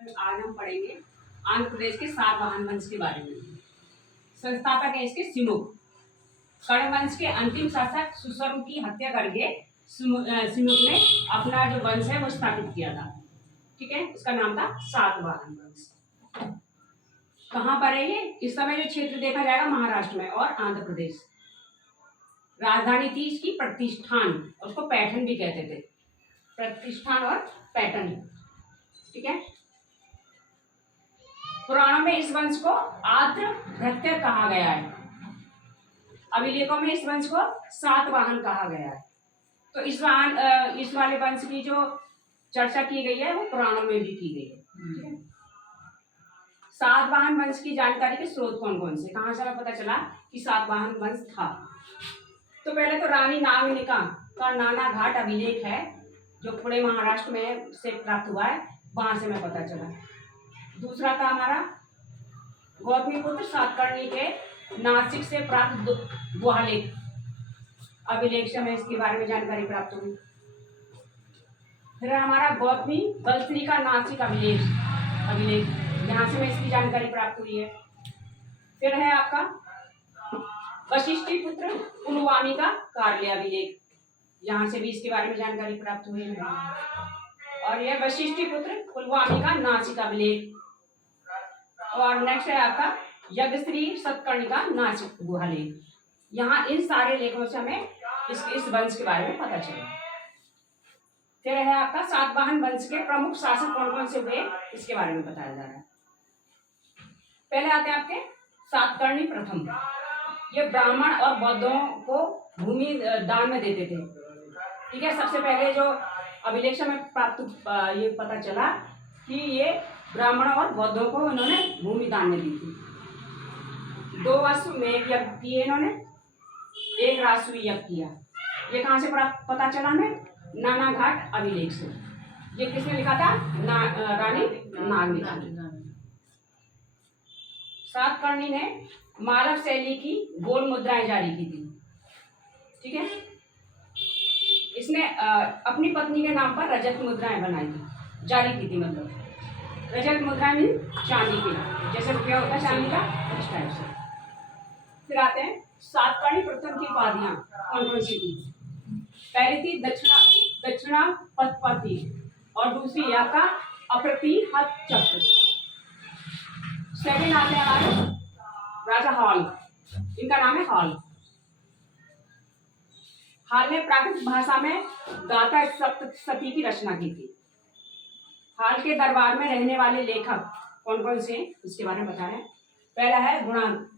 आज हम पढ़ेंगे आंध्र प्रदेश के सातवाहन वंश के बारे में। संस्थापक है इसके सिमुक। कर्ण वंश के अंतिम शासक सुशर्म की हत्या करके सिमुक ने अपना जो वंश है वो स्थापित किया था। ठीक है, उसका नाम था सातवाहन वंश। कहाँ पर है ये? इस समय जो क्षेत्र देखा जाएगा महाराष्ट्र में और आंध्र प्रदेश। राजधानी थी इसकी प्रतिष्ठान, उसको पैठन भी कहते थे। प्रतिष्ठान और पैठन। ठीक है, पुराणों में इस वंश को आद्र भृत्य कहा गया है। अभिलेखों में इस वंश को सातवाहन कहा गया है। तो इस वाले वंश की जो चर्चा की गई है वो पुराणों में भी की गई है। सातवाहन वंश की जानकारी के स्रोत कौन कौन से, कहां से हमें पता चला कि सातवाहन वंश था? तो पहले तो रानी नागनिका का नाना घाट अभिलेख है जो पुणे महाराष्ट्र में से प्राप्त हुआ है, वहां से हमें पता चला। दूसरा था हमारा गौतमीपुत्र सातकर्णी के नासिक से प्राप्त गुहालेख अभिलेख से हमें इसके बारे में जानकारी प्राप्त हुई। फिर हमारा गौतमी बलश्री का नासिक अभिलेख यहाँ से हमें इसकी जानकारी प्राप्त हुई है। फिर है आपका वशिष्ठी पुत्र पुलवामी का कार्य अभिलेख, यहाँ से भी इसके बारे में जानकारी प्राप्त हुई है। और यह वशिष्ठी पुत्र पुलवामी का नासिक अभिलेख। और नेक्स्ट है आपका यज्ञश्री सतकर्णी का नासिक गुहालेख। यहाँ इन सारे लेखों से हमें इस वंश के बारे में पता चला। फिर है आपका सातवाहन वंश के प्रमुख शासक कौन कौन से हुए, इसके बारे में बताया जा रहा है। पहले आते हैं आपके सातकर्णी प्रथम। ये ब्राह्मण और बौद्धों को भूमि दान में देते थे। ठीक है, सबसे पहले जो अभिलेख में प्राप्त ये पता चला कि ये ब्राह्मणों और बौद्धों को उन्होंने भूमि दान में दी थी। 2 अश्व यज्ञ किए इन्होंने, 1 राजसूय यज्ञ किया। ये कहाँ से पता चला हमें? नाना घाट अभिलेख से। ये किसने लिखा था? रानी नागनिका ने। सातकर्णी ने मालव शैली की गोल मुद्राएं जारी की थी। ठीक है, इसने अपनी पत्नी के नाम पर रजत मुद्राएं बनाई थी, जारी की थी। मतलब रजत मुद्रा में चांदी की, जैसे रुपया होता है चांदी का, इस टाइप से। फिर आते हैं सातकर्णी प्रथम की उपाधियां कौन कौन सी थी? पहली थी दक्षिणा पथपति और दूसरी आपका अप्रतिहत चक्र। सेकंड आते हैं हमारे राजा हॉल, इनका नाम है हॉल। हाल ने प्राकृत भाषा में गाथा सप्तशती की रचना की थी। हाल के दरबार में रहने वाले लेखक कौन कौन से, इसके बारे में बताया। पहला है गुणांक,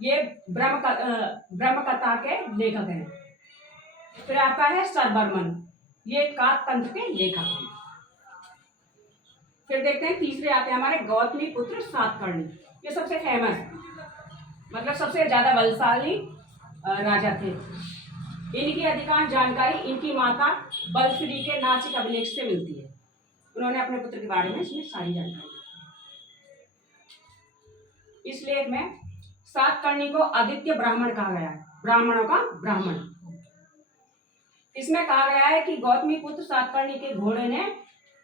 ये ब्रह्म कथा के लेखक हैं। फिर आपका है सरबर्मन, ये कातंत्र के लेखक हैं। फिर देखते हैं तीसरे आते हैं हमारे गौतमी पुत्र सातकर्णी। ये सबसे फेमस, मतलब सबसे ज्यादा बलशाली राजा थे। इनकी अधिकांश जानकारी इनकी माता बलश्री के नासिक अभिलेख से मिलती है। उन्होंने अपने पुत्र के बारे में इसमें सारी जानकारी दी। इस लेख में सातकर्णी को आदित्य ब्राह्मण कहा गया है, ब्राह्मणों का ब्राह्मण। इसमें कहा गया है कि गौतमी पुत्र सातकर्णी के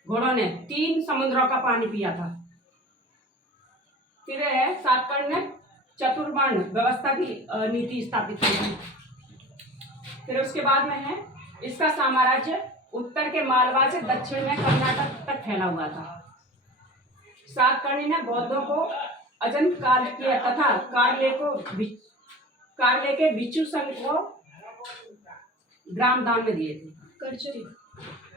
घोड़ों ने 3 समुद्रों का पानी पिया था। फिर है सातकर्णी ने चतुर्वर्ण व्यवस्था की नीति स्थापित की। फिर उसके बाद में है इसका साम्राज्य उत्तर के मालवा से दक्षिण में कर्नाटक तक फैला हुआ था। सातकर्णी ने बौद्धों को अजंत काल किया तथा कारले के भिक्षु संघ को ग्राम दान में दिए थे।